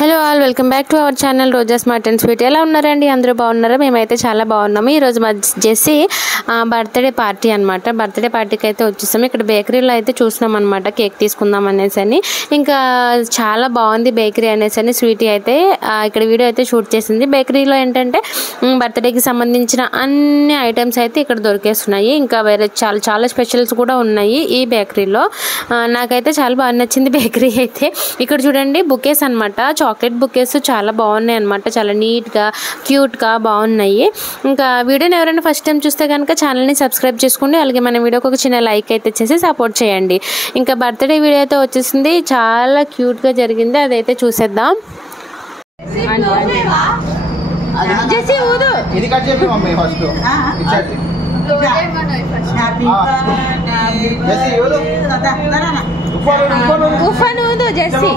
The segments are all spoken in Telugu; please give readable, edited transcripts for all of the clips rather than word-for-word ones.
Hello all, welcome back to our channel Roja smart and sweet. ఎలా ఉన్నారండి? అందరూ బాగున్నారా? మేమైతే చాలా బాగున్నాము. ఈరోజు మా జెస్సీ బర్త్డే పార్టీ అనమాట. బర్త్డే పార్టీకి అయితే వచ్చేసాము. ఇక్కడ బేకరీలో అయితే చూసినాం అనమాట, కేక్ తీసుకుందాం అనేసి అని. ఇంకా చాలా బాగుంది బేకరీ అనేసి అని స్వీటీ అయితే ఇక్కడ వీడియో అయితే షూట్ చేసింది. బేకరీలో ఏంటంటే బర్త్డేకి సంబంధించిన అన్ని ఐటమ్స్ అయితే ఇక్కడ దొరికేస్తున్నాయి. ఇంకా వేరే చాలా స్పెషల్స్ కూడా ఉన్నాయి ఈ బేకరీలో. నాకైతే చాలా బాగా నచ్చింది బేకరీ అయితే. ఇక్కడ చూడండి బుకేస్ అనమాట, చాక్లెట్ బుకేస్ చాలా బాగున్నాయి అనమాట. చాలా నీట్గా క్యూట్గా బాగున్నాయి. ఇంకా వీడియోని ఎవరైనా ఫస్ట్ టైం చూస్తే కనుక ఛానల్ని సబ్స్క్రైబ్ చేసుకోండి. అలాగే మన వీడియోకి ఒక చిన్న లైక్ అయితే చేసి సపోర్ట్ చేయండి. ఇంకా బర్త్డే వీడియో అయితే వచ్చేసింది, చాలా క్యూట్గా జరిగింది, అదైతే చూసేద్దాం. Happy birthday. Happy birthday to you. Happy birthday to Jessie.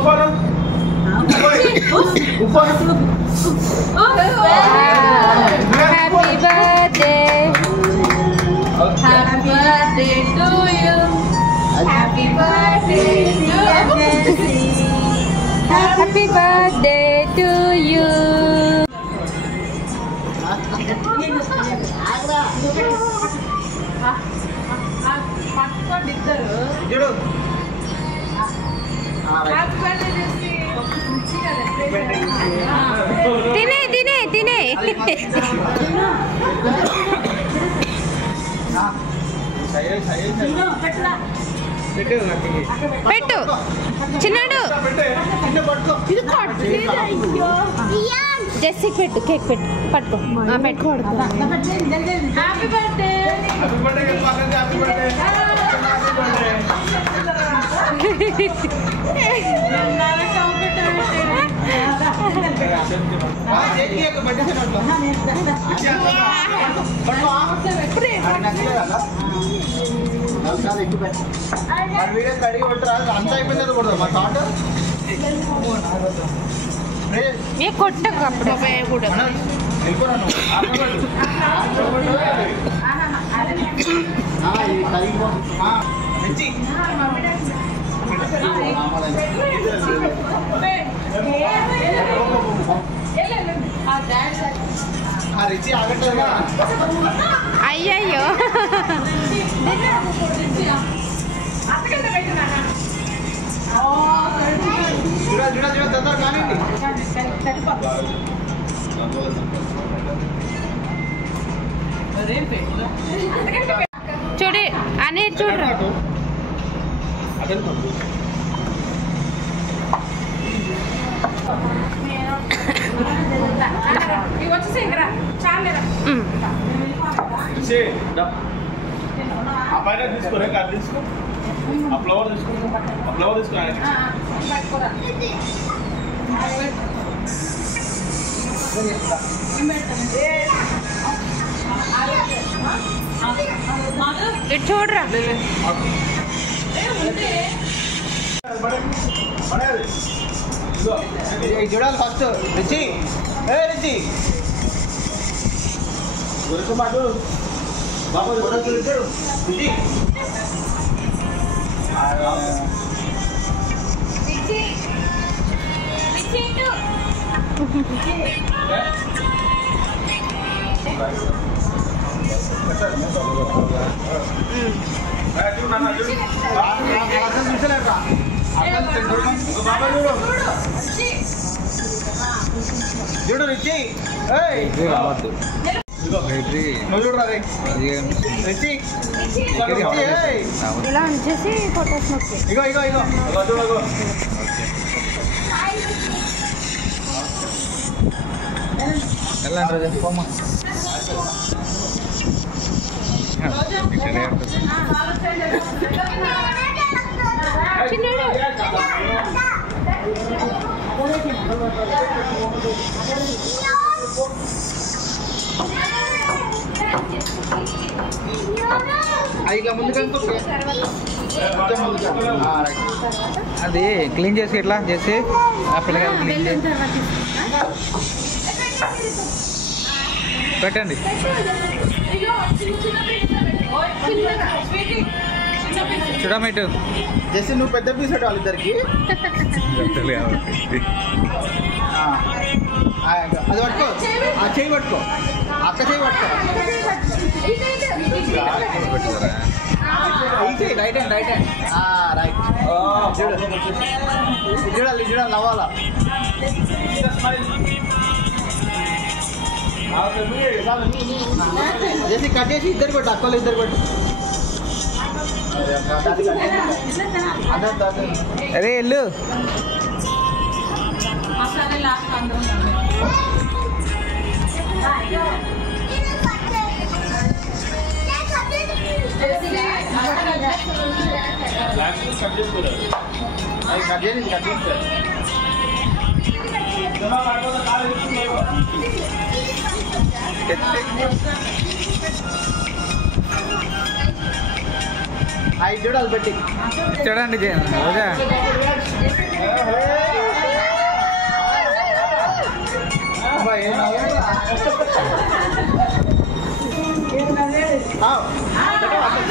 Happy birthday to you. తినే పెట్టు చిన్నాడు, జెస్సీ పెట్టు, కేక్ పెట్టు, పట్టుకో, పెట్టుకోడు. Happy birthday. కొట్టకు అప్పుడు అయ్యయ్యో చూడు అని చూడరా. ఇటు చూడరా. చూడాలి ఫస్ట్ రిచి రిచి మాట బాబు రిచి చూడు రిచి చూడరా రిచి ఇలా వచ్చేసి ఫోటోస్ నొక్కి ఇగో ఇగో ఇగో ఎలా పోమా అది క్లీన్ చేసి ఇట్లా చేసి ఆ పిల్లగారు క్లీన్ చేసి పెట్టండి. చూడమేటు జస్ట్ నువ్వు పెద్ద పీస్ పెట్టు వాళ్ళిద్దరికి. అది పట్టుకో, ఆ చేయి పట్టుకో, అక్క చేయి పట్టుకో. రైట్ హ్యాండ్ రైట్ చూడాలి చూడాలి నవ్వాలా. చేసి కట్ చేసి ఇద్దరు కొట్టు, అక్కలు ఇద్దరు కొట్టు. అరే వెళ్ళు. చూడాలి పెట్టి చూడండి రోజా.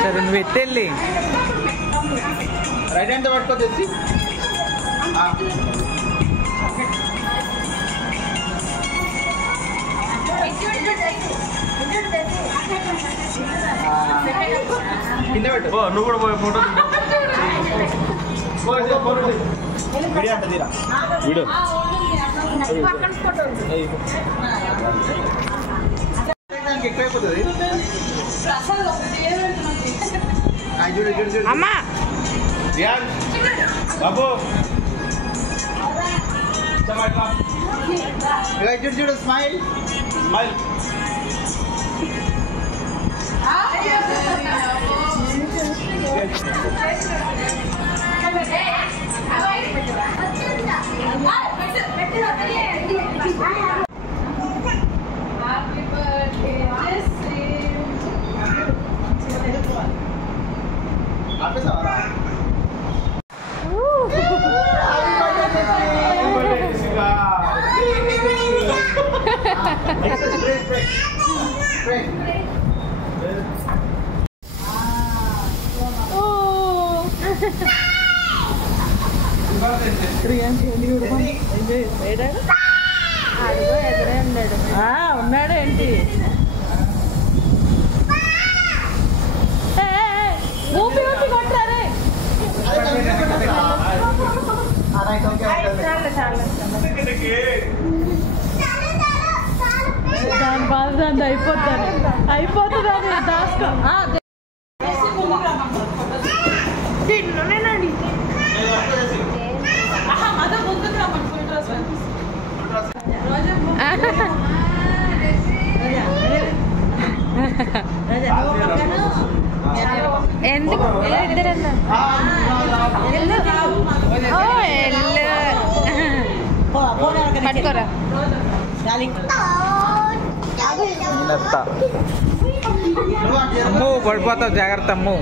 సరే నువ్వు ఎత్తెళ్ళి రైట్ హ్యాండ్ పట్టుకో తెచ్చి. కింద పెట్టు. నువ్వు కూడా పోయి ఫోటో వీడియో అంటే తీరా వీడియో ఎక్కువైపోతుంది. చూడు చూడు చూడు అమ్మా బాబు చూడు చూడు స్మైల్ స్మైల్. ఉన్నాడు ఏంటి ఊపి ఊపి కొట్టారే. దాని బాధ దాన్ని అయిపోతుందని దాస్తా ఎందుకు ఇద్దరన్నా పట్టుకోరా. అమ్ము పడిపోతావు, జాగ్రత్త అమ్ము.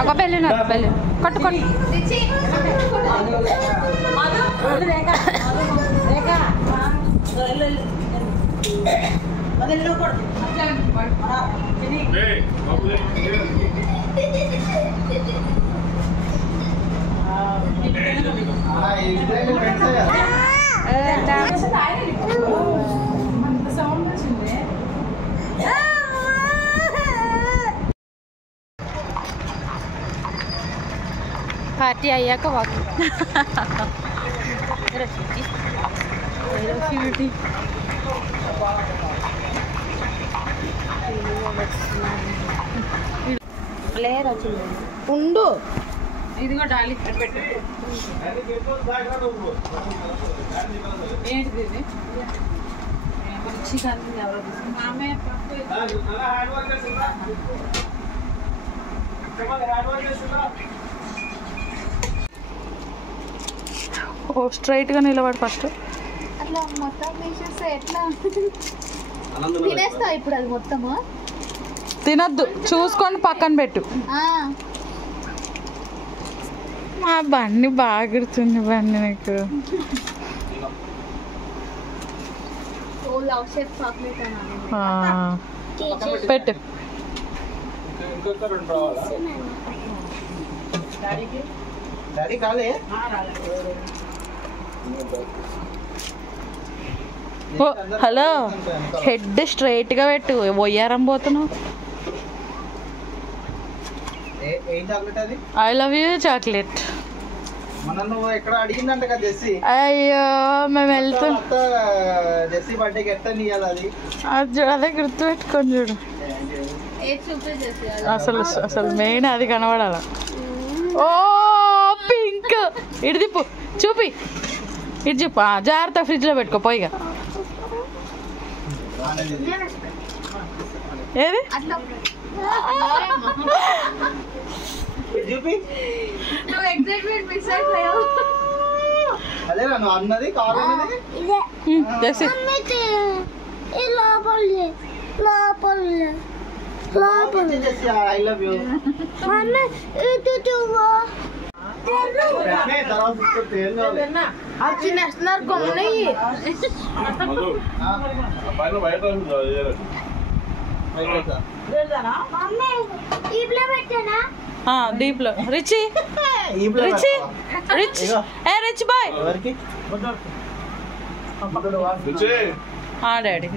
ఒక పెళ్ళి పెళ్ళి కొట్టుకోండి. పార్టీ అయ్యాక వాకింగ్. ఉండు ఇదిగో డాలి పెట్టు. ఏంటిది ఇది? చికెన్ ఎవరో మామే ఓ స్ట్రైట్గా నిలబడి ఫస్ట్. అట్లా మొత్తం తీసేస్తే ఎట్లా తినేస్తావు ఇప్పుడు అది మొత్తము? తినద్దు, చూసుకొని పక్కన పెట్టు. మా బండి బాగా గుర్తుంది బండి నీకు. పెట్టు. హలో, హెడ్ స్ట్రైట్ గా పెట్టు. ఒయ్యారం పోతున్నావు. I love you chocolate. అయ్యో మేము వెళ్తాం. అదే గుర్తు పెట్టుకొని చూడు. అసలు మెయిన్ అది కనబడాల. ఓ పింక్. ఇటు తిప్పు, చూపి. ఇటు చెప్పు. జాగ్రత్త, ఫ్రిడ్జ్ లో పెట్టుకో పోయిగా. ఏది అన్నది కాదు ఐ లవ్ యూ. డీప్ లో రిచి రిచి రిచ్ రిచ్ బాయ్. డాడీ